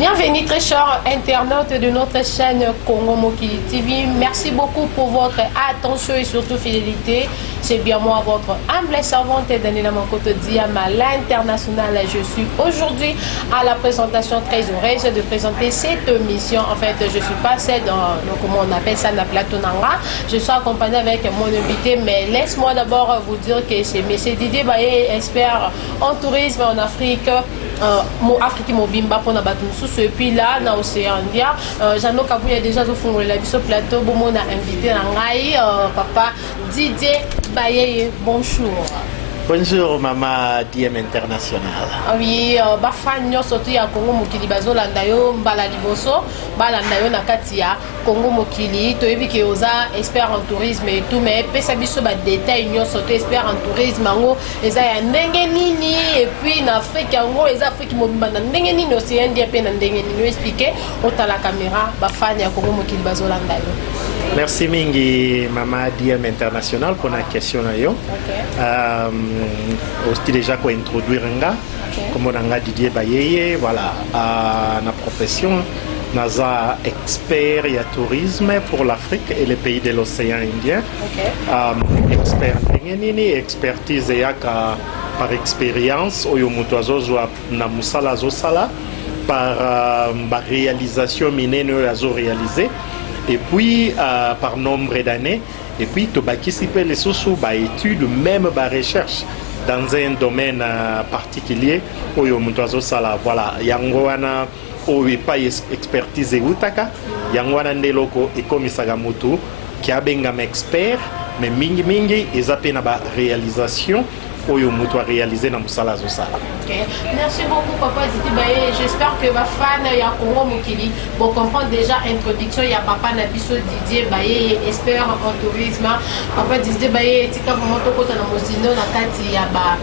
Bienvenue très chers internautes de notre chaîne Congo Mokili TV. Merci beaucoup pour votre attention et surtout fidélité. C'est bien moi, votre humble servante Daniela Mankoto Diama, l'international. Je suis aujourd'hui à la présentation, très heureuse de présenter cette mission. En fait, je suis passée dans, comment on appelle ça, la plateau Nanga. Je suis accompagnée avec mon invité, mais laisse-moi d'abord vous dire que c'est M. Didier Baye, expert en tourisme en Afrique. Afrique Mobimba pour et puis là dans l'océan India Jeannot Kabouya déjà au fond de la plateau bon on a invité papa Didier Baye. Bonjour. Bonjour Mama DM International. Oui, bafanya surtout ya Congo Mokili bazolanda yo mbala liboso balanda yo na kati ya Congo Mokili toyebi ke oza expert en tourisme et tout mais pesa biso ba détail nyo surtout expert en tourisme ngo eza ya ndenge nini et puis na Afrique ngo eza Afrique mobimba na ndenge nini océan Indien pe na ndenge nini expliquer ota la caméra bafanya ya Congo Mokili bazolanda yo. Merci mingi Mama DM International pour la question na yo. Aussi déjà quoi introduire nga comme on a Didier Baye voilà na profession naza expert ya tourisme pour l'Afrique et les pays de l'océan Indien. Expert nini expertise yaka par expérience oyo mutu azozwa na musala azosala par réalisation minene oyo azo réaliser et puis par nombre d'années et puis tu participer les sous études même recherche dans un domaine particulier oyo mutu azosala voilà yango wana oyo pas expertise utaka yango wana ndeloko ekomisaka mutu ki abengama expert mais mingi ezape na ba réalisation oyo mutu a réalisé na musala azosala. Okay. Merci beaucoup papa Didier Baye. J'espère que va fan ya Congo Mokili pour comprendre déjà introduction ya papa na biso Didier Baye expert en tourisme. Papa Didier Baye tika vraiment to kota na mosino na kati ya ba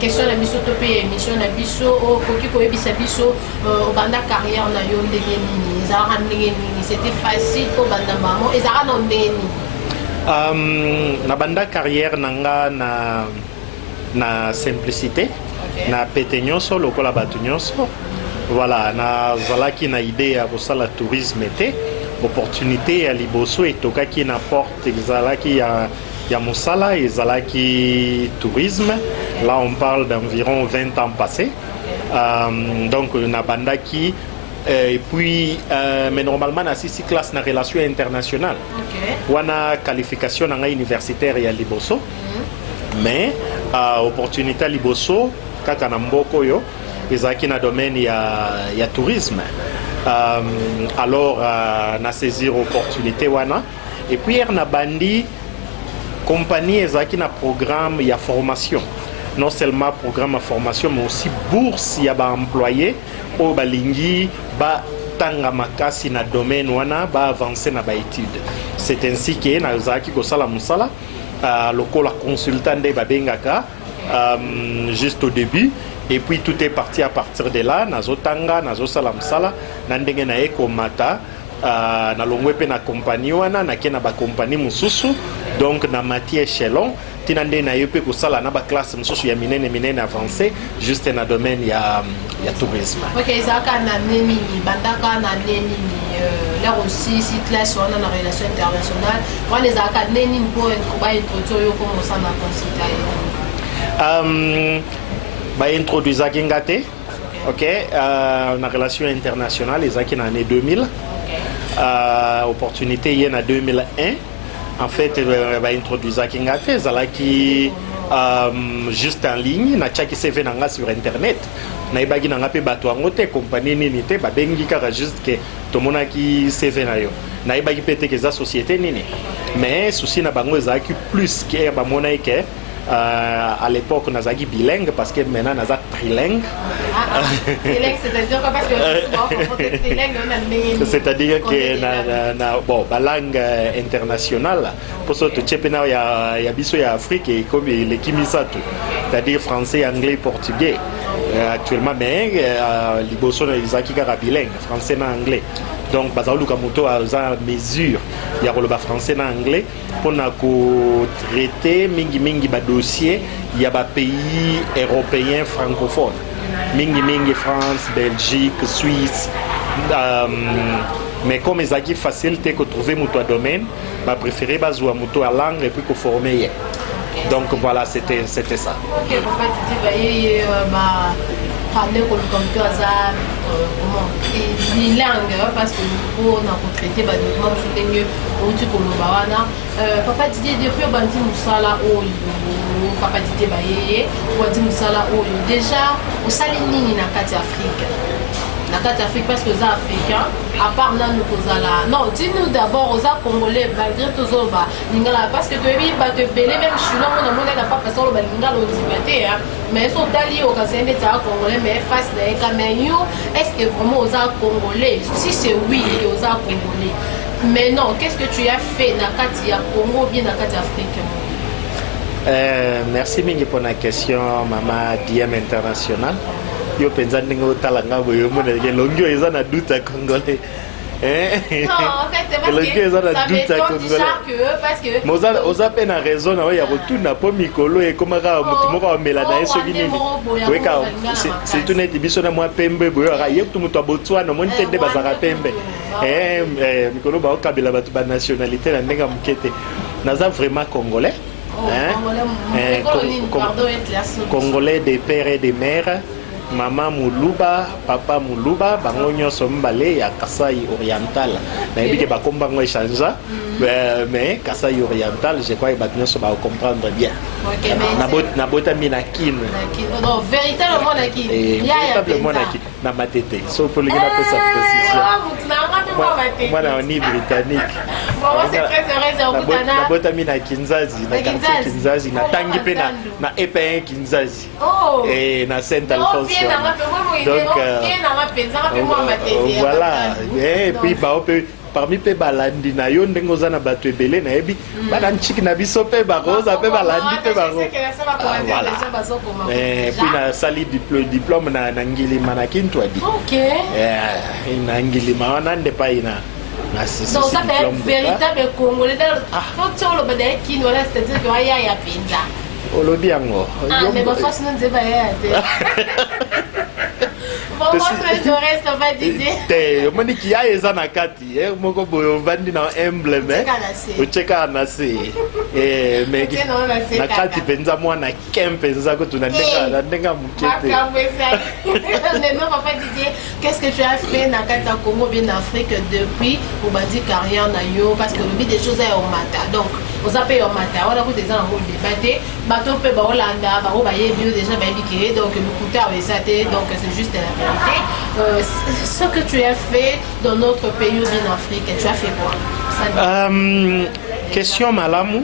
question na biso to pe émission na biso o koki ko ebisa biso o banda carrière na yo ndenge nini ezara ndenge nini c'était facile pour banda mamo ezara na ndenge nini na banda carrière nanga na simplicité na pete nyonso lokola bato nyonso voilà na zalaki na idée ya kosala tourisme te opportunité ya liboso etokaki na porte ezalaki ya mosala ezalaki tourisme là on parle d'environ 20 ans passés donc na bandaki et puis mais normalement na six classes na relation internationale wana qualification na universitaire ya liboso mais opportunité liboso kaka na mboko yo ezaki na domaine ya tourisme alors na saisir opportunité wana et puis na bandi compagnie ezaki na programme ya formation non seulement programme de formation mais aussi bourse ya ba employé o balingi ba tanga makasi na domaine wana ba avancer na ba étude c'est ainsi que na zaki ko sala musala lokola consultant de babengaka juste au début et puis tout est parti à partir de là nazotanga nazosala musala na ndenge na ekomata na longwe pe na compagnie wana na kena ba compagnie mususu donc na matière échelon tinande na yope ko sala na ba classe mususu ya minene avancé juste na domaine ya tourisme. OK zaka na nini bandaka na nini là aussi si classe on a la relation internationale on les zaka nini pour introduire yo comme ça na consulter ba introduire ngate OK na relation internationale ezaki na année 2000 opportunité y en a 2001 en fait ba introduire ngate zalaki juste en ligne na chaki CV nanga sur internet na ibagi nanga pe bato angote compagnie nini te babengi kaka juste que tomonaki CV na yo na ibagi pete ke za société nini mais souci na bango ezaki plus que ba mona ke à l'époque nazaki bilingue parce que maintenant naza trilingue. Trilingue c'est-à-dire quoi parce que trilingue c'est-à-dire que na bon la langue internationale pour ça tu chepena ya biso ya Afrique et comme l'équipe misatu c'est-à-dire français anglais portugais actuellement mais liboso na izaki kaka bilingue français na anglais donc bazaluka moto a mesure ya koloba français na anglais pour na ko traiter mingi ba dossier ya ba pays européens francophones mingi France Belgique Suisse mais comme ils ont facilité que trouver mon domaine, bah préféré jouer mon à langue et puis que former. Donc voilà, c'était ça. Ok, papa Titi bah parler comme toi ça comment bilingue parce que pour on traiter bah documents sur mieux où tu peux le papa Titi depuis bandi musala o papa Titi bah bandi musala o déjà au salinini na kati Afrique. La carte Afrique parce que les Africains, à part nous Kozala. Non, dis-nous d'abord aux Congolais, malgré tout ça, parce que tu es belé, même je suis là, on a monnaie la fois parce que Lingala au mais ils sont allés au Cassandre Congolais, mais face à Cameroun, est-ce que vraiment aux Congolais? Si c'est oui, aux Congolais. Mais non, qu'est-ce que tu as fait dans la carte Congo ou bien dans la carte Afrique? Merci Mingi pour la question, Maman Diem International. Yo penza ndingo talanga boyo mona ke longyo eza na doute congolais non en fait c'est parce que moza oza pe na raison na ya rotuna po mikolo e komaka mutu moko amela na eso binini weka c'est tout net biso na moi pembe boyo ra yep tout mutu Botswana mon tende bazaka pembe mikolo ba okabela batu ba nationalité na ndenga mukete naza vraiment congolais congolais des pères et des mères. Maman Muluba, papa Muluba, bango nyonso mbale ya Kasai oriental. Na yebi ke bakomba ngo échanger, mais Kasai oriental, je crois que ba nyonso ba comprendre bien. OK, mais na bota minakin. Non, véritablement na kin. Véritablement na kin. Na matete. So pour les gars pour sa précision. Moi na ni britannique. Moi c'est très sérieux au Ghana. Na bota mina Kinzazi, na quartier Kinzazi, na tangi pe na epen Kinzazi. Oh. Et na Saint Alphonse. Donc voilà, et puis parmi pe balandi na yo ndengo za na bato ebele na yebi bana nchiki na biso pe baroza pe balandi pe baro voilà et puis na sali diplôme na ngilima na kintwadi OK na ngilima wana nde pa ina na sisi donc ça fait véritable congolais quand tu le bade kino là c'est-à-dire que aya ya pinza olobi yango mais ba façon de ba ya omoni kia eza na kati moko boye ovandi na embleme ocheka na se na kati mpenza mwana ke mpenza kotuna ndenga mokete. Qu'est-ce que tu as fait na kati ya Congo bien Afrique depuis obandi carrière na yo parce que le but des choses est au matin donc aux appels au matin on a côté ça en débatté bateau pe ba Hollanda ba o ba yebi déjà ba indiqué donc le côté avec ça donc c'est juste la vérité. Ce que tu as fait dans notre pays ou bien Afrique, tu as fait quoi? Question malamu,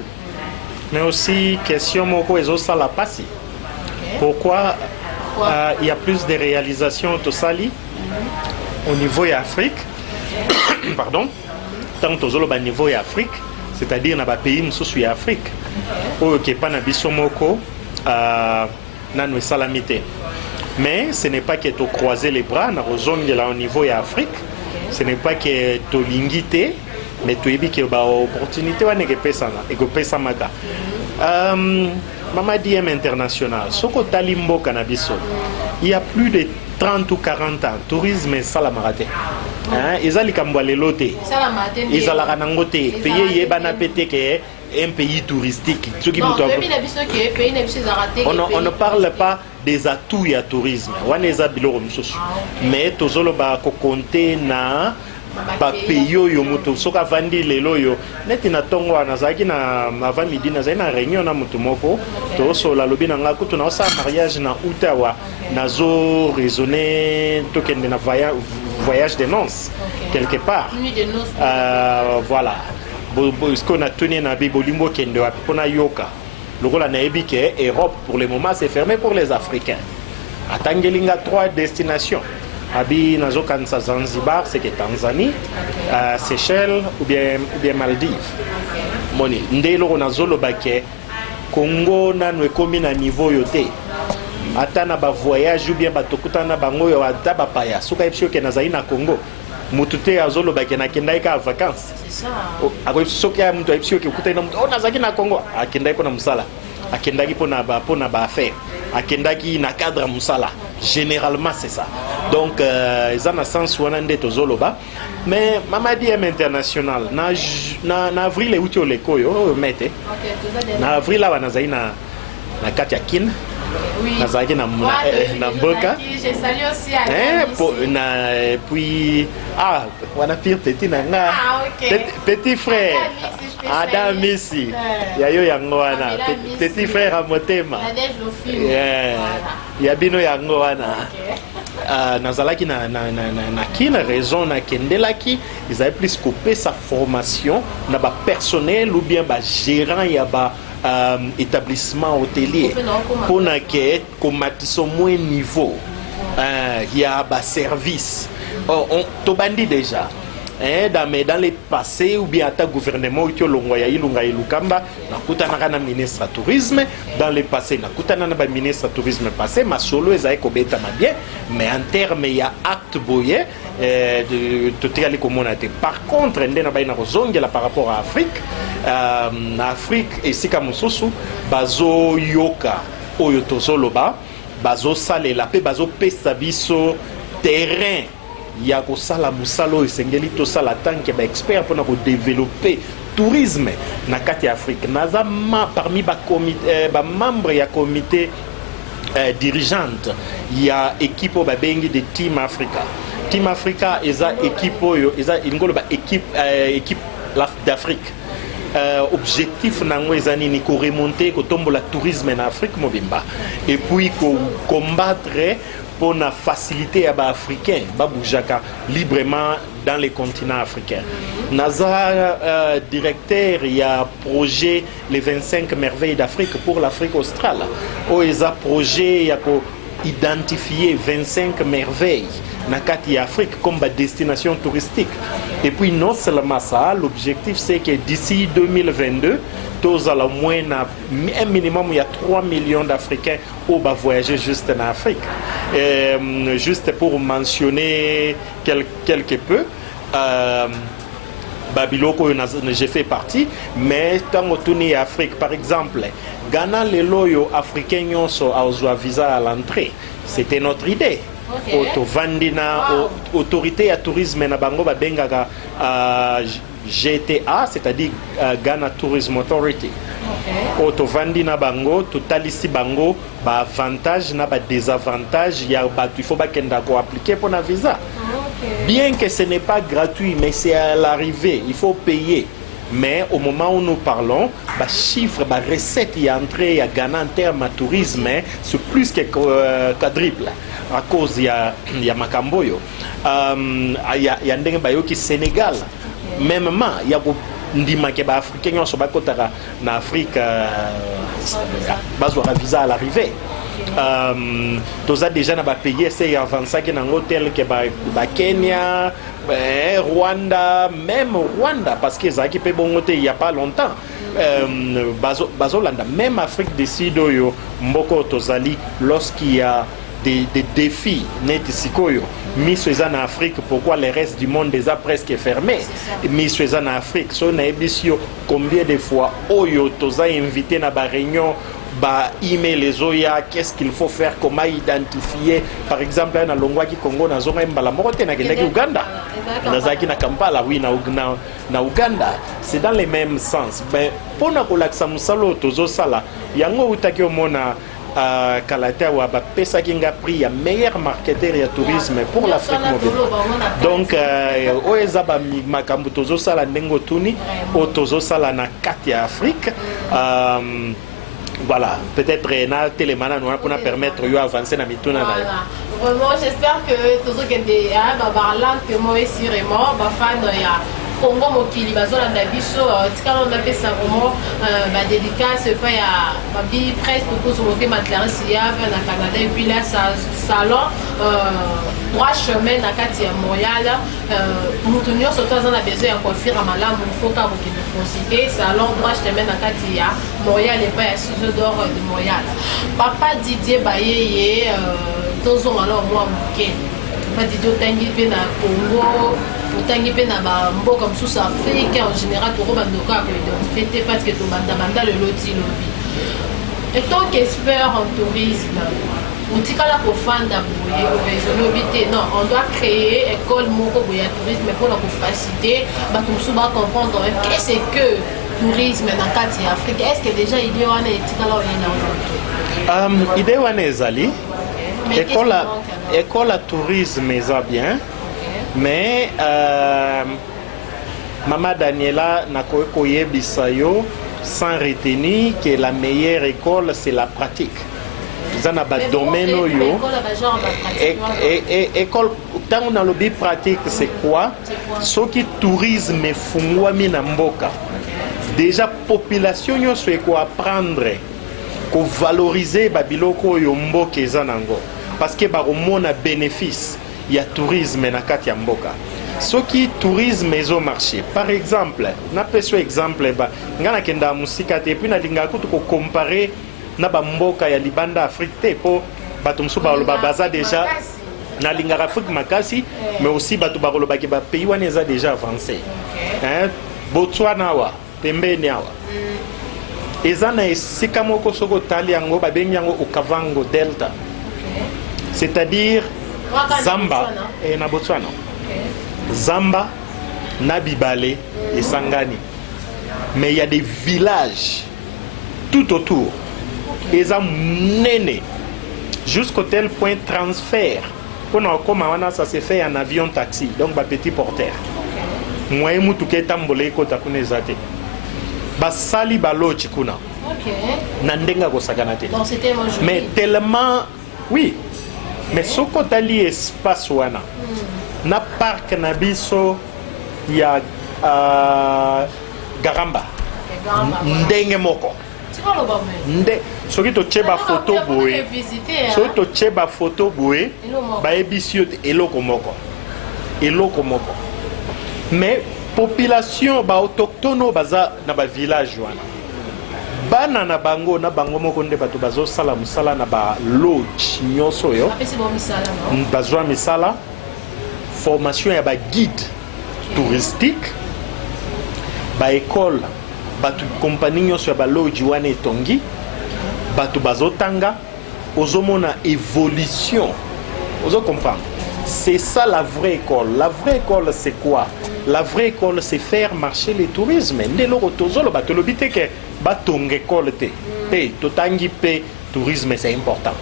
mais aussi question moko ezosa la passi. Pourquoi il y a plus de réalisations au Sali au niveau d'Afrique? Pardon, tant au niveau d'Afrique, c'est-à-dire dans les pays sous Afrique, où qui pas na biso moko na nous salamité. Mais ce n'est pas que tu croiser les bras, au niveau d'Afrique. Ce n'est pas que tu l'ingité, mais tu as que l'opportunité de maka. Maman Diem International, Soko Talimbo Cannabiso, il y a plus de 30 ou 40 ans, tourisme salamaraté. Ils ont les lotés. Ils ont la ranangoté. Pays yebana pété que un pays touristique. On ne parle pas des atouts et tourisme. Mais tous les compter na papeyo yo mutu soka vandi lelo yo neti na tongo na zaki na avant midi na zaina réunion na mutu moko to so la lobi na ngako to na sa mariage na Ottawa na zo raisonner to kende na voyage de noces quelque part voilà ce qu'on a tenu na bibolimbo kende wa pona yoka lokola na ebi ke Europe pour le moment c'est fermé pour les Africains atangelinga 3 destinations Abi nazo kansa Zanzibar, c'est que Tanzanie, Seychelles ou bien Maldives. Moni, ndelo nazo lo baké Congo na nous komi na niveau yote. Ata na ba voyage ou bien ba tokuta na bango yo ata ba paya. Soka epsio ke nazali na Congo. Mutute azolo baké na kendai ka vacances. C'est ça. Ako soka mtu epsio ke kuta na mtu nazaki na Congo, akendai ko na musala. Akendai po na ba affaire. akendaki na cadre musala. Généralement c'est ça. Donc ils ont un sens où on est tozoloba. Mais Mamadi M international na avril et outio lekoyo mete. Na avril là on a na katia kin. Oui. Na mboka. Je salue aussi à puis on a pire petit nanga. Petit frère. Adam Messi. Yayo yango wana. Petit frère à Motema. Ya bino yango wana. Nazalaki na kina raison na kendelaki ils avaient plus coupé sa formation na ba personnel ou bien ba gérant ya ba établissement hôtelier pour na que comatiso moins niveau ya ba service on tobandi déjà dans les passés ou bien à ta gouvernement qui longwa ya ilunga ilukamba nakutana na ministre du tourisme dans les passés nakutana na ba ministre du tourisme passé ma solo ezai ko beta ma bien mais en terme ya acte boye de tout aller comme on a été par contre ndena ba ina kozongela par rapport à Afrique na Afrique et sika mosusu bazo yoka oyo tozoloba bazo salela pe bazo pesa biso terrain ya kosala musalo esengeli tosala tanke ba expert pour développer tourisme na kati ya Afrique naza parmi ba comité ba membre ya comité dirigeante ya équipe ba bengi de Team Africa eza équipe oyo eza ingolo ba équipe d'Afrique objectif nango ezani ni ko remonter ko tombola tourisme en Afrique mobimba et puis ko combattre pour faciliter à Africains baboujaka librement dans les continents africains. Naza directeur il y a projet les 25 merveilles d'Afrique pour l'Afrique australe. Oeza projet il y a identifier 25 merveilles nakati Afrique comme destination touristique. Et puis non seulement ça, l'objectif c'est que d'ici 2022 tous à la moins un minimum il y a 3 millions d'Africains qui vont voyager juste en Afrique. Juste pour mentionner quelque peu, Babiloko j'ai fait partie, mais tant que tu es Afrique, par exemple, Ghana les loyaux africains ont visa à l'entrée. C'était notre idée. Auto Vandina, autorité à tourisme na bango babengaga GTA, c'est-à-dire Ghana Tourism Authority. Auto Vandina bango, totalisi bango, ba avantage na ba désavantage, il faut bakenda ko appliquer pour na visa. Bien que ce n'est pas gratuit, mais c'est à l'arrivée, il faut payer. Mais au moment où nous parlons, les chiffres, les recettes y entrées à Ghana en termes de tourisme, c'est plus que quadruple. À cause il y a Makamboyo, il y a ndenge bayoki Sénégal, même il y a ndima ke ba africains sont ba kotaka na Afrique bazwa visa à l'arrivée. Toza déjà na ba payer c'est avant ça que dans hôtel que ba Kenya, Rwanda, même Rwanda parce que ça qui peut bon hôtel il y a pas longtemps. Bazolanda même Afrique décide yo mboko tozali lorsqu'il y a des défis net sikoyo miso en Afrique pourquoi le reste du monde déjà presque fermé miso en Afrique so na ebisio combien de fois oyo toza invité na ba réunion ba email les oya qu'est-ce qu'il faut faire comment identifier par exemple na longwa ki Congo na zonga mbala moko na kendaki Uganda na zaki na Kampala oui na Uganda c'est dans les mêmes sens ben pona ko laksa musalo tozo sala yango utaki omona Kalata wa ba pesa kinga prix ya meilleur marketeur ya tourisme pour l'Afrique mobile. Donc oeza ba makambu tozo sala ndengo tuni o tozo sala na kati ya Afrique. Voilà, peut-être na télémana nous pour permettre yo avancer na mituna na. Vraiment, j'espère que tozo kende ba parlant que moi sûrement ba fan ya Congo mokili bazolanda biso tikala on appelle ça vraiment ba dédicace pas ya babi presque pour se monter Clarisse ya na Canada et puis là ça salon droit chemin na kati ya Montréal mutunyo surtout on a besoin de confirmer malamu faut ka bokende consulter salon droit chemin na kati ya Montréal et pas ya Ciseaux d'or de Montréal. Papa Didier Bayeye tozo alors moi muke pas Didier tangi pe na Congo tangi pe na ba mboka msusu Afrique en général to roba ndoka ko identifier parce que to banda le loti lobi Et tant qu'expert en tourisme, on dit qu'à la profane non, on doit créer école moko boya tourisme pour la faciliter, bah comme ça va comprendre qu'est-ce que tourisme dans le cadre de l'Afrique. Est-ce que déjà il y a une idée wana ezali école à tourisme eza bien, mais Mama Daniela Nakoeko Yebisayo sans retenir que la meilleure école c'est la pratique. Dans le domaine école, tant on a le but pratique, c'est quoi? Ce qui tourisme fungwami na mboka. Déjà population yo soit quoi apprendre, ko valoriser babiloko yo mboka ezanango. Parce que ba omona bénéfice ya tourisme na kati ya mboka. Ce qui tourisme ezo marché. Par exemple, na peso exemple ba ngana kenda musika te puis na linga ko comparer na bamboka ya libanda Afrique te po bato musu ba baza déjà na linga Afrique makasi, mais aussi bato ba loba ke ba pays wana eza déjà avancé. Hein, Botswana wa pembeni awa eza na esika moko soko tali yango babengi yango Okavango Delta, c'est-à-dire Zamba et na Botswana, Zamba na Bibale et Sangani, mais il y a des villages tout autour. Ils ont mené jusqu'au tel point transfert. Ça se fait en avion taxi, donc petit porteur. Moi, je suis tambolé kota kunezate. Basali balochi kuna. Nandenga ko saganate. Mais tellement, oui. Mais ce côté espace wana. Na parc nabiso ya Garamba. Ndenge moko. Nde soki to cheba photo boye soki to cheba photo boye ba ebisio eloko moko mais population ba autochtone baza na ba village wana bana na bango moko nde bato bazo sala musala na ba lodge nyonso yo bazwa misala formation ya ba guide touristique ba école batu compagnie nyonso ya baloji wana etongi batu bazotanga ozomona évolution ozo comprendre. C'est ça la vraie école. La vraie école c'est quoi? La vraie école c'est faire marcher le tourisme. Ndelo tozolo batolo bité que batonga école te totangi pe tourisme c'est important.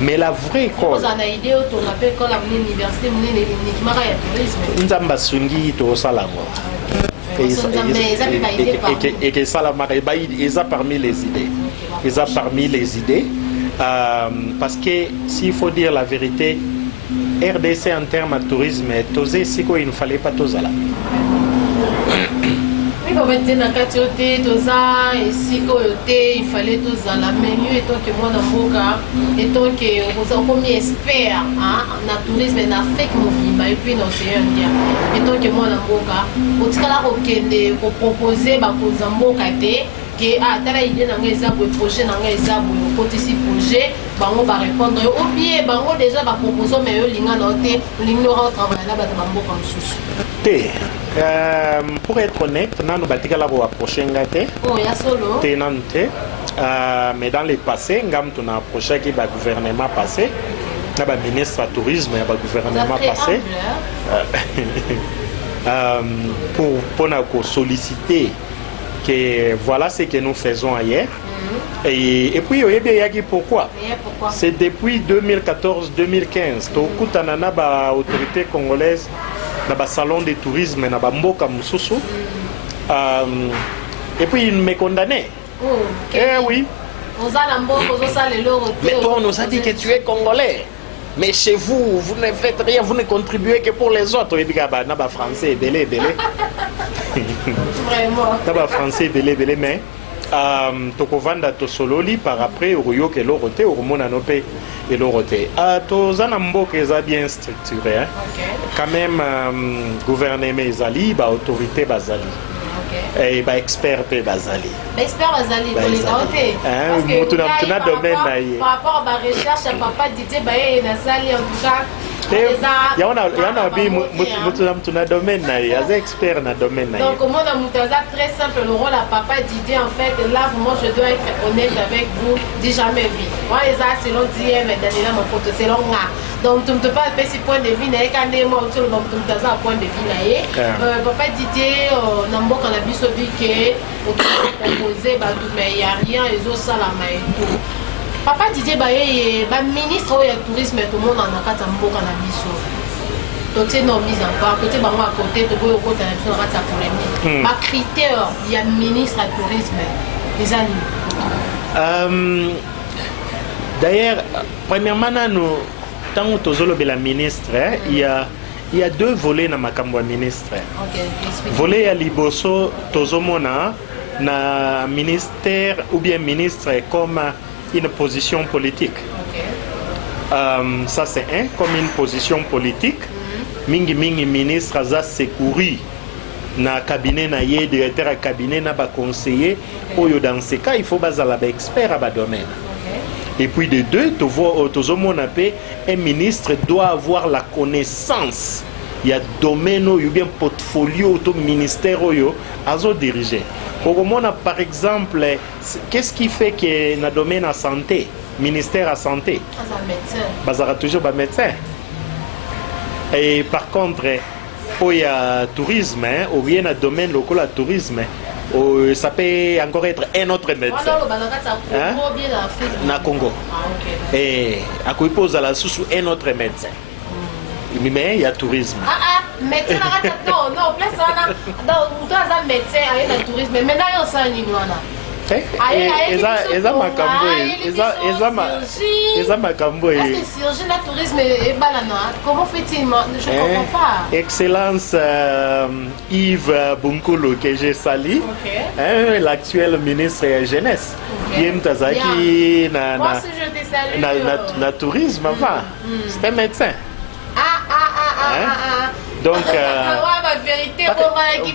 Mais la vraie école, vous avez une idée où on appelle quand l'université uniquement il y a tourisme. Nzamba sungi to salango. Et que ça la parmi les idées. Ils ont parmi les idées. Parce que s'il faut dire la vérité, RDC en termes de tourisme, il ne fallait pas tous là. Il fallait tous à la menu et tant que moi dans Boka et tant que vous avez comme expert en tourisme en Afrique et puis dans l'océan Indien et tant que moi dans Boka au tika la ko proposer ba ko zamboka te que tala idée na ngeza pour projet na ngeza pour côté si projet bango ba répondre ou bien bango déjà ba proposer mais linga noté linga on travailler là ba zamboka msusu te. Pour être honnête, nous avons approché mais dans le passé, nous avons approché le gouvernement passé, le ministre du tourisme et le gouvernement passé pour solliciter que voilà ce que nous faisons ailleurs. Et puis, pourquoi? C'est depuis 2014-2015 que l'autorité congolaise dans le salon de tourisme dans Mboka Mususu et puis il me condamnait. Oui. Mais toi on nous a dit que tu es congolais, mais chez vous vous ne faites rien, vous ne contribuez que pour les autres. Et puis naba français belé vraiment français belé mais tokovanda to sololi par après oyo ke lorote oromona nope et lorote tozana mboka eza bien structuré quand même gouvernement ezali ba autorité bazali et ba expert pe bazali pour les autres parce que domaine par rapport à ma recherche papa Didier baye na sali en tout cas Il y en a bien mutu na domaine na ya expert na domaine na. Donc comment on a mutaza très simple le rôle à papa Didier en fait là moi je dois être honnête avec vous dis jamais vie. Moi les a selon dire mais Daniela mon pote selon nga. Donc tu me te pas petit point de vue na quand moi tout le monde mutaza point de vue na papa Didier na mboka na biso bike proposer ba tout mais il y a rien les autres ça la main tout. Papa Didier Baye, ministre du tourisme, tout le monde en a quatre mboka na biso. Donc c'est non mise en part. Côté bango à côté, tu peux au côté de la ça polémique. Par critère, il y a ministre du tourisme. Les années. D'ailleurs, premièrement, nous, tant que tu es la ministre, il y a deux volets dans ma cambo ministre. Volet à Liboso, Tozomona, na ministère ou bien ministre comme une position politique. Ça c'est un, comme une position politique. Mingi ministre a secouru na cabinet na ye directeur à cabinet na ba conseiller. Dans ce cas, il faut baser la expert à ba domaine. Et puis de deux, un ministre doit avoir la connaissance. Il y a domaine ou bien portfolio au ministère à diriger. Par exemple, qu'est-ce qui fait que dans le domaine de la santé, ministère de la santé, il y a toujours un médecin. Et par contre, il y a le tourisme, ou bien dans le domaine local du tourisme, ça peut encore être un autre médecin. Dans Congo. Et à quoi il pose à la sous un autre médecin. Mais il y a tourisme. Médecin, non, place là, dans un médecin, il y a tourisme. Mais maintenant, il y a ça, il y comment fait-il? Je ne comprends pas. Excellence Yves Bunkulu que j'ai sali, l'actuel ministre de la jeunesse. Yem Tazaki na tourisme, c'est un médecin. Donc, la vérité,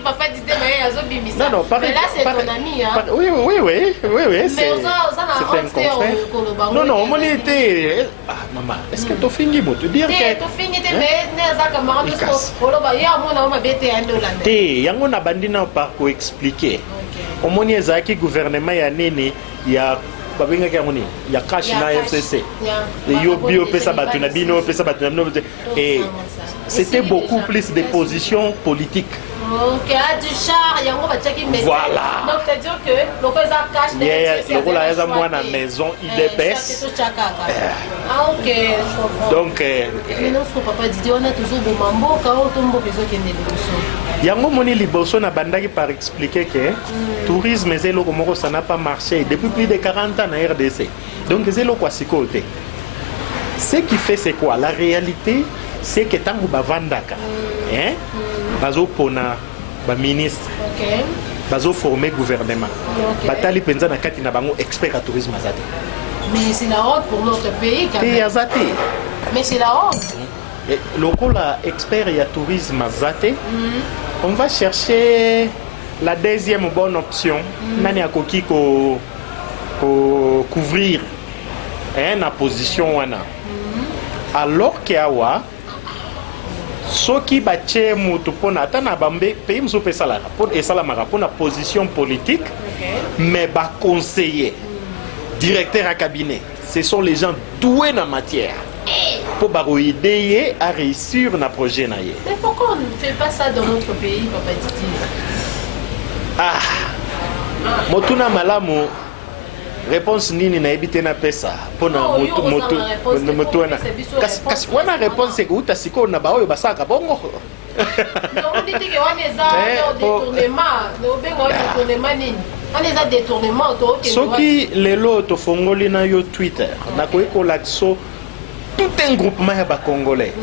papa dit non, non, mais là c'est ton ami. Oui, c'est un confrère. Non, non, mon été. Ah, maman, est-ce que tu as fini pour te dire que. Tu finis, mais il y a un abandonné par pour expliquer. Au moins, il y a un gouvernement, il y a il y a cash na FCC. Et c'était beaucoup plus de positions politiques. Voilà. Donc c'est-à-dire que le cash à la maison, il dépasse. Ah ok, je comprends. Donc papa dit on a toujours des mambo quand on tombe besoin qu'il y ait des Yango moni liboso na bandaki par expliquer que tourisme zelo komoko ça n'a pas marché depuis plus de 40 ans en RDC. Donc zelo kwa sikote. Ce qui fait c'est quoi? La réalité c'est que tango bavandaka bazo pona ba ministre. OK. Bazo former gouvernement. Batali penza na kati na bango expert à tourisme azate. Mais c'est la honte pour notre pays quand même. Mais c'est la honte. Local expert et tourisme azate. On va chercher la deuxième bonne option. Nani akoki ko couvrir la position wana. Alors que awa soki bache mutu pona atana bambe pays mso pesa la pour esalamaka pona position politique mais ba conseiller directeur à cabinet, ce sont les gens doués dans la matière pour aider à réussir dans le projet. Mais pourquoi on ne fait pas ça dans notre pays, Papa Titi? Motuna malamu réponse nini na ebité na pesa pona moto kasi wana réponse c'est que utasiko na baoyo basaka bongo. Non, on dit que on est à détournement nini? On est à détournement soki lelo to fongoli na yo Twitter na ko laxo tout un groupement ya ba congolais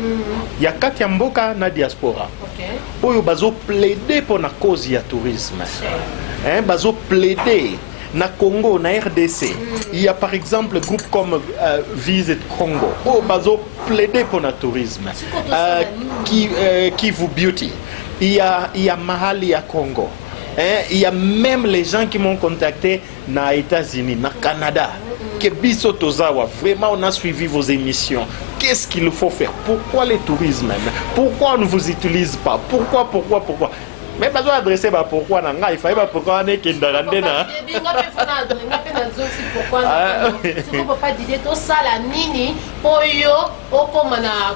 ya kati ya mboka na diaspora oyo bazo plaider pour na cause ya tourisme bazo plaider na Congo na RDC il y a par exemple groupe comme Visit Congo bazo plaider pour na tourisme Kivu Beauty il y a Mahali à Congo. Il y a même les gens qui m'ont contacté na États-Unis, na Canada. Que biso tozawa, vraiment on a suivi vos émissions. qu'est-ce qu'il faut faire? Pourquoi le tourisme? Pourquoi on ne vous utilise pas? Pourquoi? Mais pas besoin d'adresser pourquoi il fallait pas pourquoi on est qui pourquoi pas dire tout ça la nini pour yo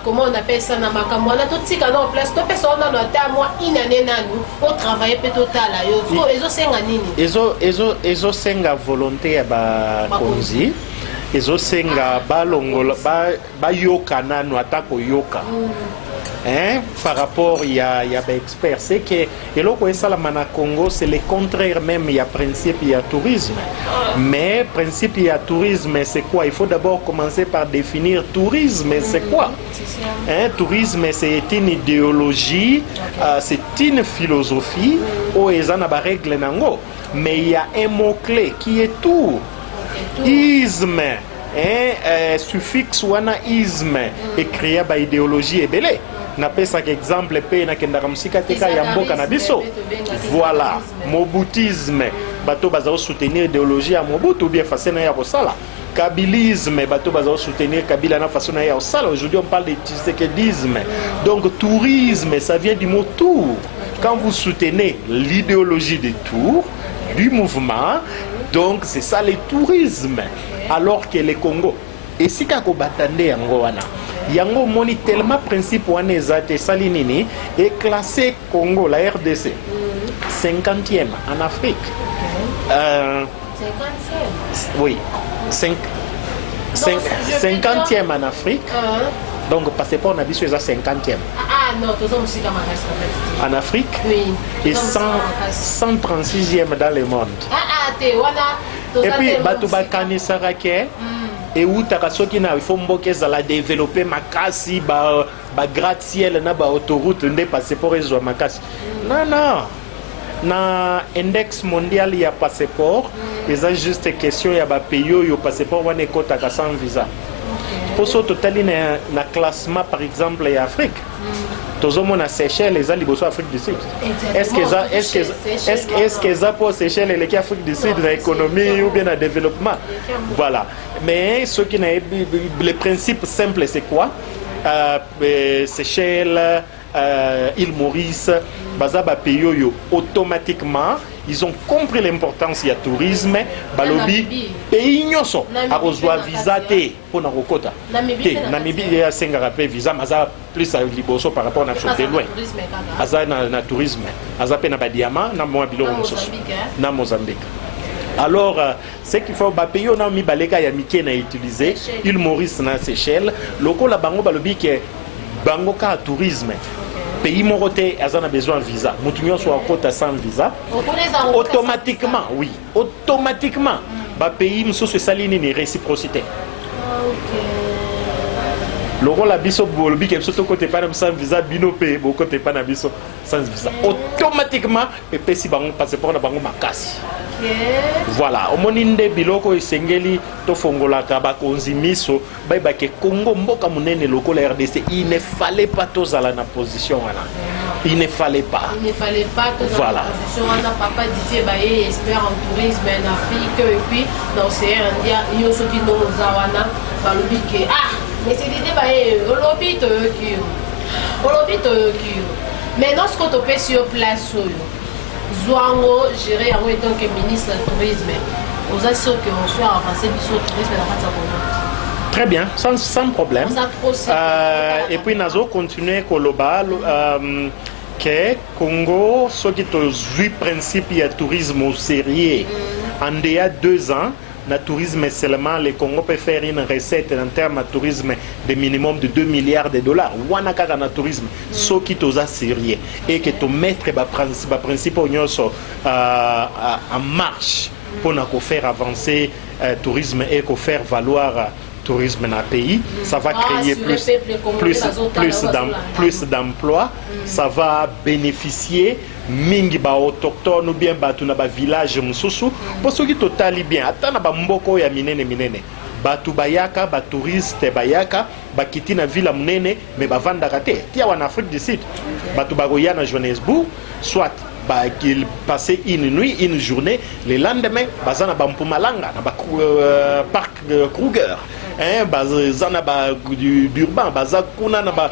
comment on appelle ça na makambo na tout tika na place to personne na ta moi inane nanu au travailler peut total yo ezo senga nini ezo senga volonté ya ba konzi ezo senga balongola ba yoka nanu atako yoka. Hein, par rapport il y a expert c'est que et là quoi ça la mana Congo c'est le contraire même il y a principe il y a tourisme mais principe il y a tourisme c'est quoi il faut d'abord commencer par définir tourisme c'est quoi hein, tourisme c'est une idéologie c'est une philosophie où ils ont des règles nango mais il y a un mot clé qui est tour isme hein, suffixe wana isme écrit par idéologie et belé. Na pesa exemple pe na kendaka musika teka ya mboka na biso voilà mobutisme bato bazao soutenir idéologie ya Mobutu bien facile na ya kosala kabilisme bato bazao soutenir Kabila na façon na ya kosala aujourd'hui on parle de tshisekedisme donc tourisme ça vient du mot tour quand vous soutenez l'idéologie des tours du mouvement donc c'est ça le tourisme alors que le Congo et si kako batande yango wana yango moni tellement principe wana ezate sali nini est classé Congo la RDC 50e en Afrique 50e oui 50e en Afrique donc passeport na biso eza 50e non tozo musika makasi en Afrique oui et 136e dans le monde te wana et puis bato bakanisaka ke et où ta soki na il faut mboka ezala développer makasi ba gratte-ciel na ba autoroute nde passeport ezwa makasi non na index mondial ya passeport eza juste question ya ba pays yo passeport wana ekotaka sans visa pour ça totali na classement par exemple ya Afrique tozomona Seychelles eza liboso Afrique du Sud est-ce que ça pour Seychelles et l'Afrique du Sud dans l'économie ou bien dans le développement voilà mais ce qui est le principe simple c'est quoi Seychelles île Maurice bazaba pays automatiquement ils ont compris l'importance du tourisme balobi pays nyonso a reçoit visa té pour na kokota Namibie ya sengara pe visa maza plus à liboso par rapport à Afrique de loin aza na tourisme aza pe na ba diamant na mo biloko mosusu na Mozambique alors ce qu'il faut ba pays na mi baleka ya mike na utiliser île Maurice na Seychelles loko la bango balobi ke bango ka tourisme pays moroté a besoin de visa mutunyo soit quota sans visa automatiquement ba pays msusu salini ni réciprocité le rôle la biso bolobi ke biso côté pas sans visa bino pe bo côté pas na biso sans visa automatiquement pe si bango passeport na bango makasi voilà omoninde biloko esengeli to fongola ka bakonzi miso ba ke Congo mboka munene loko la RDC il ne fallait pas tozala na position wana il ne fallait pas voilà position wana papa Didier Baye expert en tourisme en Afrique et puis dans l'océan Indien yo soki no zawana balobi ke mais c'est Didier Baye olobi to ki maintenant ce qu'on te paie sur place Zouango géré en tant que ministre du tourisme aux assos qui ont fait avancer le tourisme dans la Congo. Très bien, sans problème. Et puis nous allons continuer Koloba que Congo ce qui est 8 principes il y a tourisme au sérieux en déjà 2 ans. Le tourisme seulement, le Congo peut faire une recette en termes de tourisme de minimum de 2 milliards de dollars. Wanaka na tourisme, ce qui est sérieux et que tu mettre les principes en marche pour faire avancer le tourisme et faire valoir tourisme dans le pays, ça va créer plus d'emplois, ça va bénéficier mingi ba autochtone ou bien batu na ba village mususu pour ceux qui totali bien atana ba mboko ya minene batu bayaka ba touriste bayaka bakiti na ville munene mais ba vanda raté tia en Afrique du Sud batu bagoya na Johannesburg soit qu'il passait une nuit une journée le lendemain bazana ba Mpumalanga na ba parc Kruger hein baza na ba d'urbain baza kuna na ba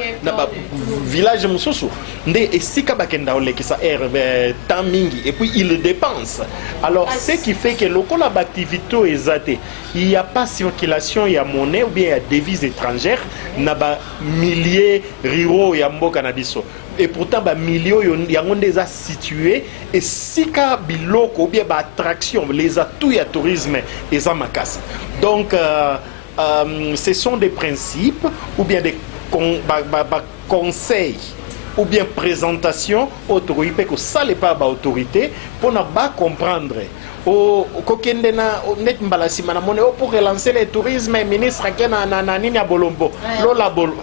village mususu nde esika bakenda olekisa temps mingi et puis il dépense alors ce qui fait que lokola ba activité ezate il y a pas circulation ya monnaie ou bien ya devise étrangère na ba milliers riro ya mboka na biso et pourtant ba millions yango déjà situé et sika biloko ou bien ba attraction les atouts ya tourisme eza makasi donc ce sont des principes ou bien des conseils ou bien présentation autorité que ça n'est pas autorité pour ne pas comprendre au kokende na net mbalasi manamone pour relancer le tourisme ministre kena na nini ya bolombo lola bolo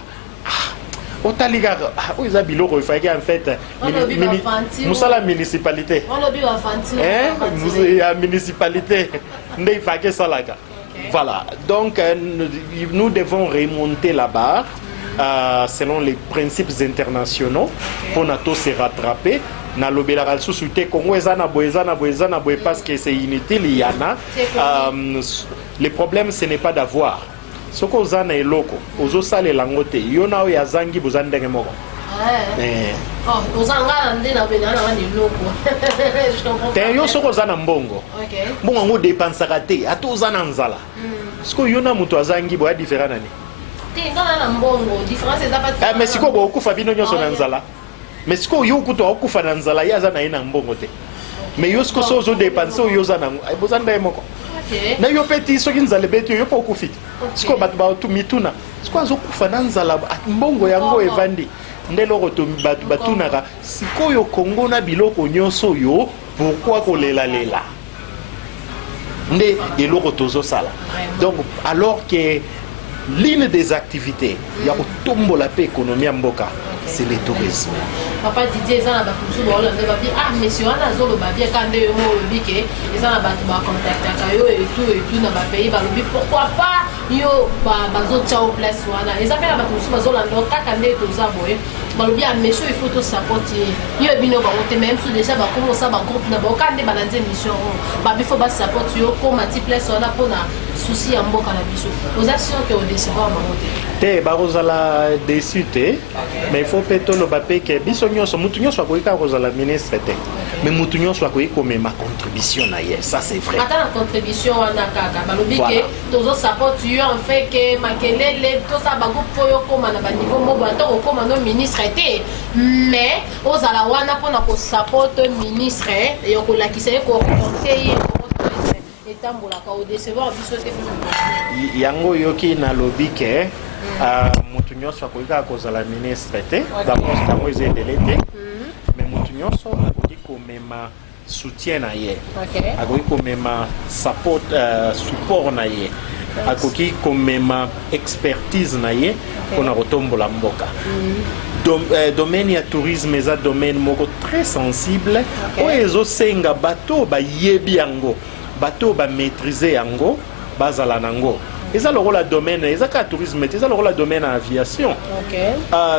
otaliga oza biloko ifaki en fait musala municipalité la municipalité nde ifaki salaka. Voilà, donc nous devons remonter la barre selon les principes internationaux pour nous se rattraper. Na lobela sous-souté Congo ezana boy parce que c'est inutile il y en a. Le problème ce n'est pas d'avoir. Ce qu'on zana est loco, ozo sale langote, yona o yazangi buzandenge moko. Oh, ozanga ndena bena na ni loko. Je comprends. Te yo soko zana mbongo. OK. Mbongo ngo dépense raté, ato zana nzala. Siko yona muto azangi boya différent nani. Te ngana na mbongo, différence eza pas. Mais siko bo okufa bino nyoso na nzala. Mais siko yo kuto okufa na nzala ya zana ina mbongo te. Mais yo siko sozo dépenser yo zana bozanda moko. Na yo peti soki nzala betu yo pa okufiti. Siko batu ba tu mituna. Siko azokufa na nzala mbongo yango evandi. Ndelo roto batu batunaka sikoyo Congo na biloko nyonso yo pourquoi kolela lela nde eloko tozo sala donc alors que l'une des activités ya kotombola pe économie ya mboka c'est le tourisme. Papa Didier ezana ba kusu ba olanda ba bi monsieur wana zolo ba bi kande yo mo bike ezana ba tu ba contactaka yo et tout na ba pays ba lobi pourquoi pas yo ba bazo chao place wana ezapela ba kusu ba zolanda kaka nde toza boye ba lobi monsieur il faut to supporter yo bino ba wote même sous déjà ba commencer ba groupe na ba kande ba lanze mission ba bi faut ba support yo ko mati place wana pona souci ya mboka na biso aux actions que au décevoir ba wote te ba rozala déçu te mais il faut peto lo ba pe ke biso nyonso mutu nyonso akoyika kozala ministre te mais mutu nyonso akoyika komema contribution na ye ça c'est vrai ata la contribution wana kaka balobi ke tozo support yo en fait que makelele to sa ba groupe foyo koma na ba niveau mbo ata okoma no ministre te mais ozala wana pona ko support ministre yo ko lakisa ko compter etambolaka au décevoir biso te yango yoki na lobi ke mutu nyonso akoyika kozala ministre te d'abord tango ezendele te mais mutu nyonso akoki komema soutien na ye akoki komema support na ye akoki komema expertise na ye mpona kotombola mboka domaine ya tourisme eza domaine moko très sensible oyo ezosenga bato bayebi yango bato bamaîtriser yango bazala nango eza lokola domaine eza ka tourisme eza lokola domaine à aviation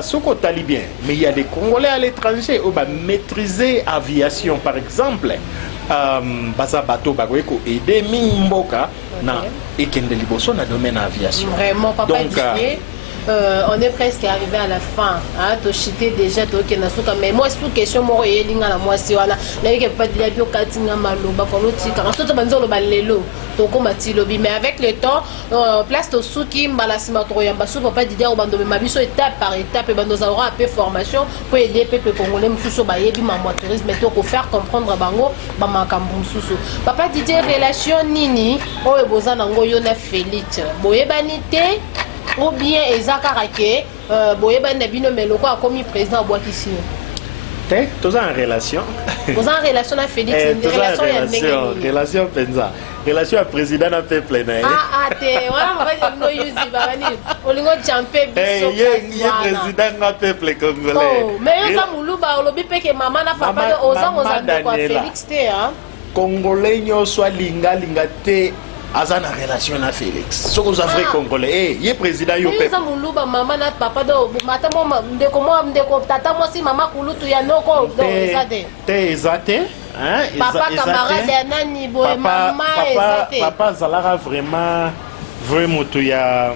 soko otali bien mais il y a des Congolais à l'étranger oyo bamaîtriser aviation par exemple baza bato bakoki koaide mingi mboka na ekende liboso na domaine à aviation vraiment papa donc on est presque arrivé à la fin hein toshité déjà toke na suka mais moi c'est une question moko yelinga na moi si wana na yeke pas de la bio katinga maloba kono tika soto banzolo balelo toko mati lobi mais avec le temps place to suki mbala sima to yamba so papa Didier obando me mabiso étape par étape bando za aura peu formation pour aider peuple congolais mususu ba yebi mamwa tourisme to ko faire comprendre bango ba makambu mususu papa Didier relation nini oyo bozana ngo yo na Félix boyebani te ou bien ezakara ke boyeba na bino meloko akomi président boakisi te toza en relation toza en relation na Félix relation ya ndenge relation penza relation ya président na peuple na te wana mabaki no yuzi babani olingo champe biso ye président na peuple congolais mais yoza muluba olobi peke mama na papa ozango za kwa Félix te congolais nyonso alinga te aza na relation na Félix soko za vrai congolais ye président yo pe muluba mama na papa do mata mo ndeko tata mo si mama kulutu ya noko do ezate hein papa camarade ya nani boy mama ezate papa zalaka vraiment vraiment il y a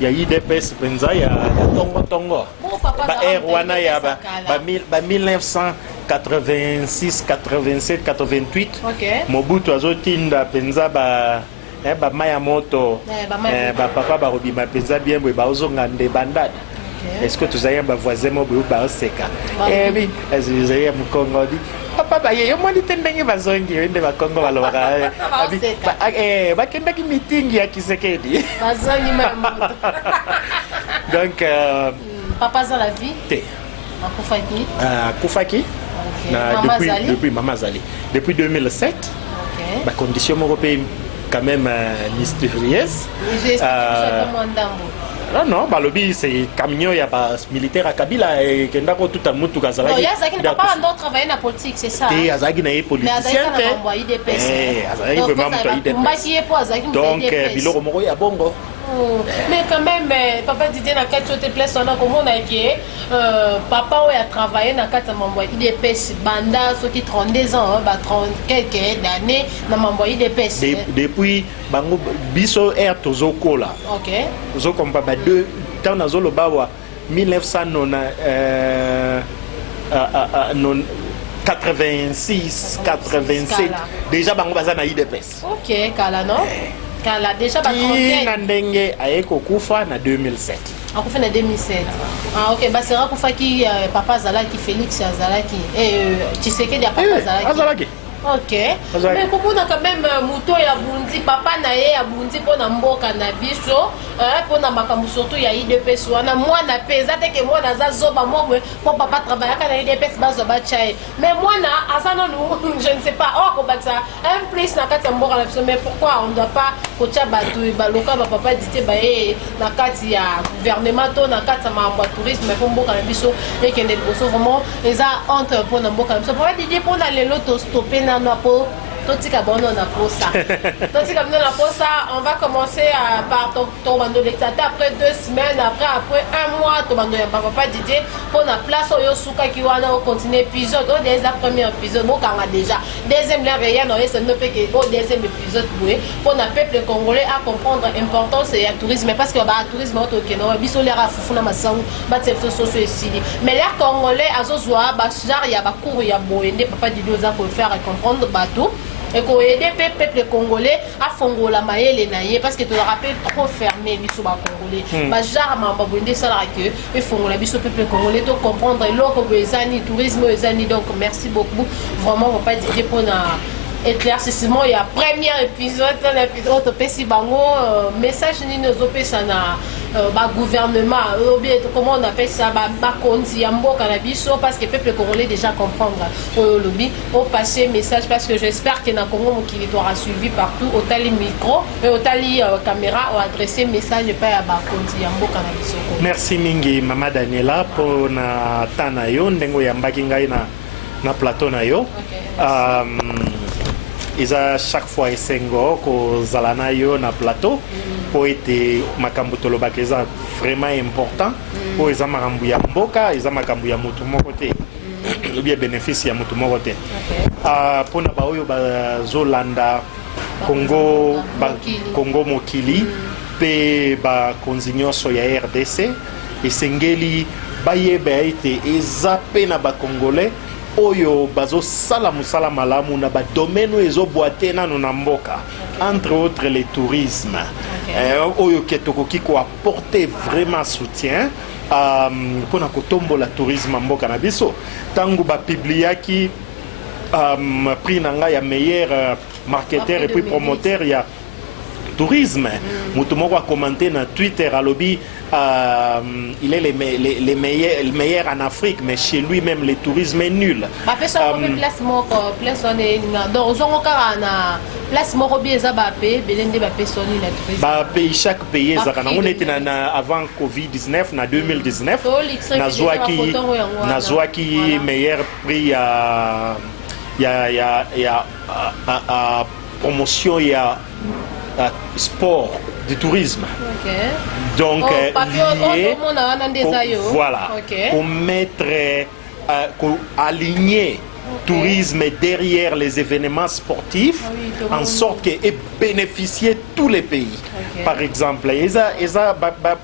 IDPS penza ya tongo ba wana ya ba 1986 87 88 Mobutu azotinda penza ba maya moto ba papa ba robima penza bien ba ozonga nde bandade. Est-ce que tu as un voisin mobile ba oseka oui vous avez mon Congo dit papa ba yo mo ditendenge bazongi ende ba Congo baloka ba kenda ki meeting ya Kisekedi bazongi mamoto. Donc papa za la vie Koufaki depuis Maman Zali depuis 2007 ba condition européenne quand même mystérieuse. Non, balobi c'est camion ya ba militaire à Kabila et kenda ko tout amutu kazala. Non, il y a ça qui ne peut pas en travailler dans la politique, c'est ça. Et azagi na politicien azagi vraiment IDPS. Donc biloko moko ya bongo. Mais quand même, papa Didier n'a qu'à te placer on a comment on a qui papa a travaillé dans quatre membres IDPS banda ceux qui 32 ans, 30 quelques années dans membre IDPS. Depuis bango biso air tozoko là. OK. Zo comme papa deux temps na zolo bawa 1986 87 déjà bango baza na IDPS. OK, kala non? Kala déjà ba trentaine na ndenge ayeko kufa na 2007. Akufa na 2007. Ah OK, ba sera kufa ki papa Zalaki Félix Zalaki Tshisekedi ya papa Zalaki. OK. Mais kokuna quand même muto ya bundi papa na ye ya bundi pona mboka na biso pona makambo surtout ya IDPS wana mwana peza teke mwana za zoba mobwe pour papa travailler kana IDPS bazo ba chai. Mais mwana asana nous je ne sais pas ko batsa un plus na kati ya mboka na biso mais pourquoi on ne doit pas kocha batu baloka ba papa dité ba ye na kati ya gouvernement to na kati ya mambo tourisme mais pour mboka na biso et kende liboso vraiment eza entre pona mboka na biso papa dité pona lelo to stopper na po totika bono na posa totika bono na posa on va commencer par ton bando lectateur après 2 semaines après un mois ton bando ya papa Didier pour la place oyo suka ki wana on continue épisode au déjà premier épisode bon kanga déjà deuxième là rien non c'est ne peut que au deuxième épisode pour na peuple congolais à comprendre l'importance et tourisme parce que ba tourisme auto que non biso les rafufu na masangu ba tsepo soso ici mais les congolais azozwa ba genre ya ba cours ya boende papa Didier za pour faire comprendre bateau et qu'on aide le peuple congolais à fongola maël naïe parce que tu le rappelles trop fermé biso ba congolais ba genre mamba bonde sala que et fongola biso peuple congolais to comprendre l'oko bezani tourisme ezani donc merci beaucoup vraiment on va pas dire pour na éclaircissement il y a premier épisode l'épisode pesi bango message ni nos opesa na gouvernement ou bien comment on appelle ça kondi ya mboka na biso parce que peuple congolais déjà comprendre au lobby au passer message parce que j'espère que na Congo mokili aura suivi partout au tali micro et au tali caméra ou adresser message pas ya kondi ya mboka na biso. Merci mingi mama Daniela pour na tana yo ndengo ya mbaki ngai na plateau na yo. Isa chaque fois esengo ko zalana yo na plateau pour être makambo tolobaka eza vraiment important pour eza makambo ya mboka eza makambo ya mutu moko te ou bien bénéfice ya mutu moko te pour na ba oyo bazolanda Congo mokili pe ba konzi nyonso ya RDC esengeli bayeba ete eza pe na ba congolais oyo bazo sala musala malamu na ba domaine ezo boite nanu na mboka entre autres le tourisme oyo ketokoki ko apporter vraiment soutien pour na kotombola tourisme mboka na biso tangu ba publiaki prix nanga ya meilleur marketeur et puis promoteur ya tourisme mutu moko a commenté na Twitter à lobby il est le meilleur en Afrique mais chez lui même le tourisme est nul. Place moko bieza ba pe belende ba pesoni la tourisme. Ba pays chaque pays ezaka on était avant Covid-19 na 2019 nazwaki meilleur prix ya promotion ya sport du tourisme. Donc lié voilà pour mettre aligner tourisme derrière les événements sportifs, en sorte que bénéficier tous les pays. Par exemple, Eza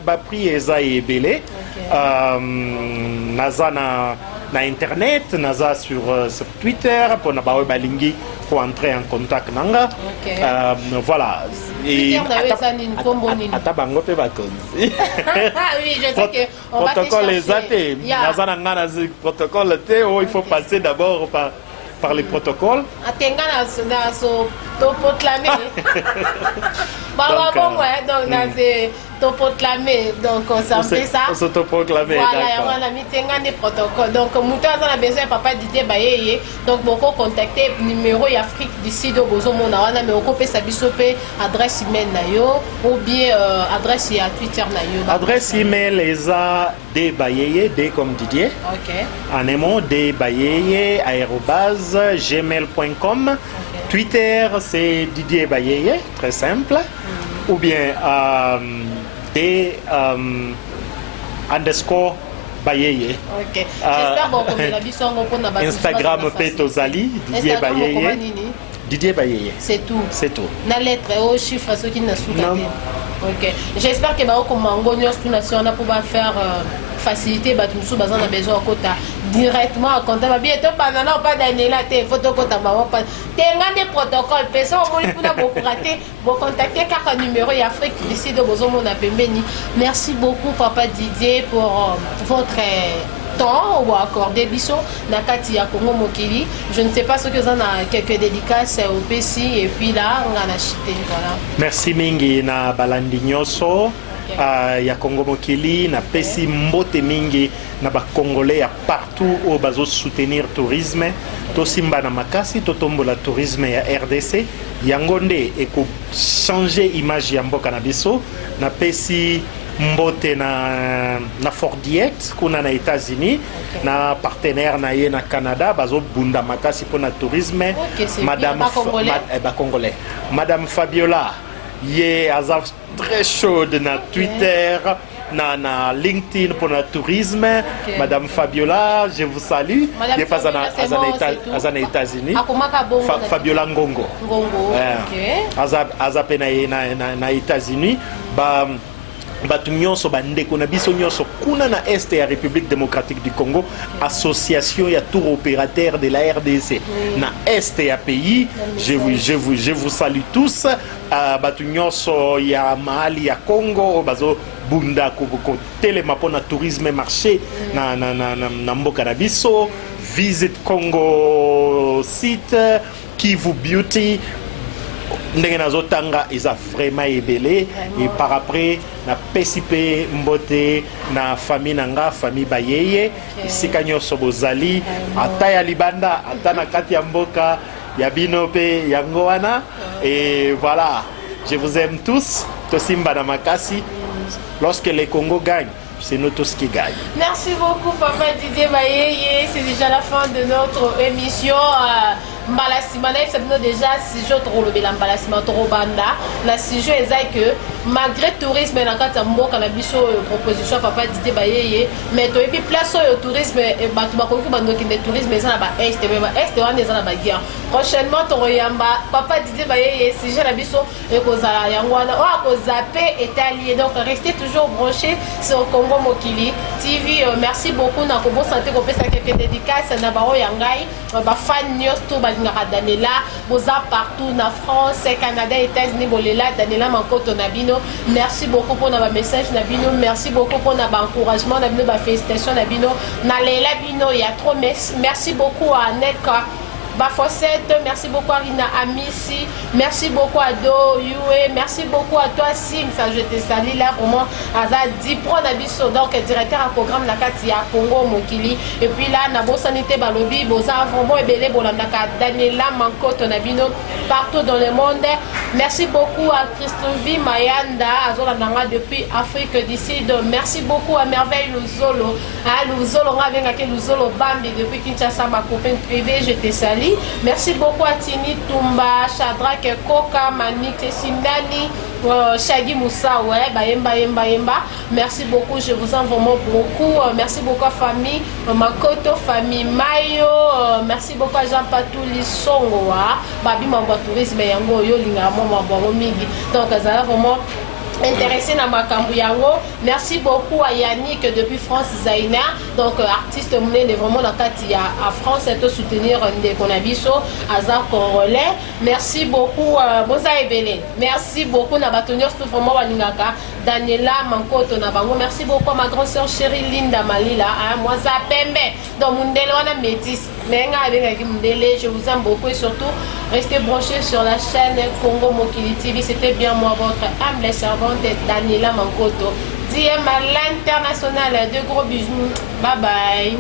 Bapri Eza et Belé, Naza na internet, Naza sur Twitter, pour Nabawe Balingi pour entrer en contact nanga. Voilà. Et Atabango pe vacances. Oui, je sais que on va protocole les athées. Naza nanga protocole il faut passer d'abord par les protocoles. Donc on s'en fait ça. On s'autoproclamer. Voilà, on a mis des protocoles. Donc Mouta a besoin papa Didier Baye. Donc beaucoup contacter numéro Afrique du Sud au besoin mon awana mais on peut s'abisoper adresse email nayo ou bien adresse à Twitter nayo. Adresse email eza dbayeye d comme Didier. OK. En un mot dbayeye@gmail.com. Twitter c'est Didier Bayeye, très simple. Ou bien _Bayeye. OK. J'espère que la vision pour Instagram Petozali, Didier Bayeye. Didier Bayeye. C'est tout. C'est tout. Na lettre au chiffre ceux qui n'a sous OK. J'espère que comme Angonio tout nation on a pouvoir faire faciliter batumsu bazan a besoin kota directement à compter ba bien to banana pas d'année là té photo kota ba pas tenga des protocoles personne on pour beaucoup rater bon contacter car numéro et Afrique ici de besoin mon appembeni. Merci beaucoup papa Didier pour votre temps ou accordé biso nakati ya Congo Mokili. Je ne sais pas ce que vous en a quelques dédicaces au PC et puis là on a acheté voilà. Merci mingi na balandi nyoso. Ya Congo Mokili na pesi mbote mingi na ba congolais ya partout au bazo soutenir tourisme to simba na makasi to tombola tourisme ya RDC yangonde e ko changer image ya mboka na biso na pesi mbote na Fordiet kuna na États-Unis na partenaire na ye na Canada bazo bunda makasi pour na tourisme madame congolais madame Fabiola ye azaf très chaude na Twitter na LinkedIn pour le tourisme. Madame Fabiola, je vous salue. Madame Fabiola, aux États-Unis. Fabiola Ngongo. Azape na États-Unis. Batu nyonso bandeko na biso nyonso kuna na est ya République démocratique du Congo, association ya tour opérateur de la RDC na est ya pays. Je vous salue tous. Batu nyonso ya mahali ya Congo bazo bunda ko telema pona tourisme marché na mboka na biso. Visit Congo site Kivu Beauty. Ndenge nazotanga eza vraiment ebele et par après na PCP mbote na famille nanga famille Bayeye isika nyonso bozali ata ya libanda ata na kati ya mboka ya bino pe yango wana et voilà, je vous aime tous tosimba na makasi. Lorsque le Congo gagne, c'est nous tous qui gagnent. Merci beaucoup papa Didier Bayeye, c'est déjà la fin de notre émission. Mbalasima na efsabino déjà si je trouve le mbalasima torobanda na si je ezai que malgré tourisme na kata mboka na biso proposition papa Didier Bayeye mais to epi place au tourisme batu bakoki bandoki de tourisme eza na ba est mais ba est wana eza na ba guerre prochainement toroyamba papa Didier Bayeye si je na biso ekozala yango wana o akozape etalié donc restez toujours branchés sur Congo Mokili TV. Merci beaucoup na ko bon santé ko pesa quelques dédicaces na ba yangai ba fan news to Danela, boza partout na France, Canada, États-Unis, bolela, Danela Mankoto Nabino. Merci beaucoup pour notre message Nabino. Merci beaucoup pour notre encouragement Nabino, ba félicitations Nabino. Nalela Bino, il y a trop merci beaucoup à Neka. Bafosette, merci beaucoup à Rina Amissi, merci beaucoup à Do Yue, merci beaucoup à toi Sim, ça je te salue là vraiment à Dipro Nabiso, donc directeur à programme Nakati à Congo Mokili, et puis là Nabo Sanité Balobi, Boza vraiment Ebele Bolandaka, Daniela Mankoto Nabino, partout dans le monde. Merci beaucoup à Christovi Mayanda, Azolandanga depuis Afrique du Sud. Merci beaucoup à Merveille Luzolo, à Luzolo, on a avec Luzolo Bambi depuis Kinshasa, ma copine privée, je te salue. Merci beaucoup à Tini Tumba, Shadrach Koka, Manik Sindani, Shaggy Moussa, ouais, Bayemba. Merci beaucoup, je vous en vraiment beaucoup. Merci beaucoup à famille, Makoto, famille Mayo. Merci beaucoup à Jean Patouli Songo, Babi Mamba Tourisme, Yango, Yolinga, Mamba Migi. Donc, ça vraiment intéressé dans ma Yango. Merci beaucoup à Yannick depuis France Zaina, donc artiste mouné vraiment dans à France et soutenir des Konabiso, Azar Congolais. Merci beaucoup Boza Ebele. Merci beaucoup Nabatonios tout vraiment Walingaka, Daniela Mankoto Nabango. Merci beaucoup à ma grande sœur chérie Linda Malila, moi Zapembe, donc Mundele on a métis. Je vous aime beaucoup et surtout restez branchés sur la chaîne Congo Mokili TV. C'était bien moi votre humble servante Daniela Mankoto. DM à l'international. De gros bisous. Bye bye.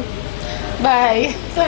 Bye.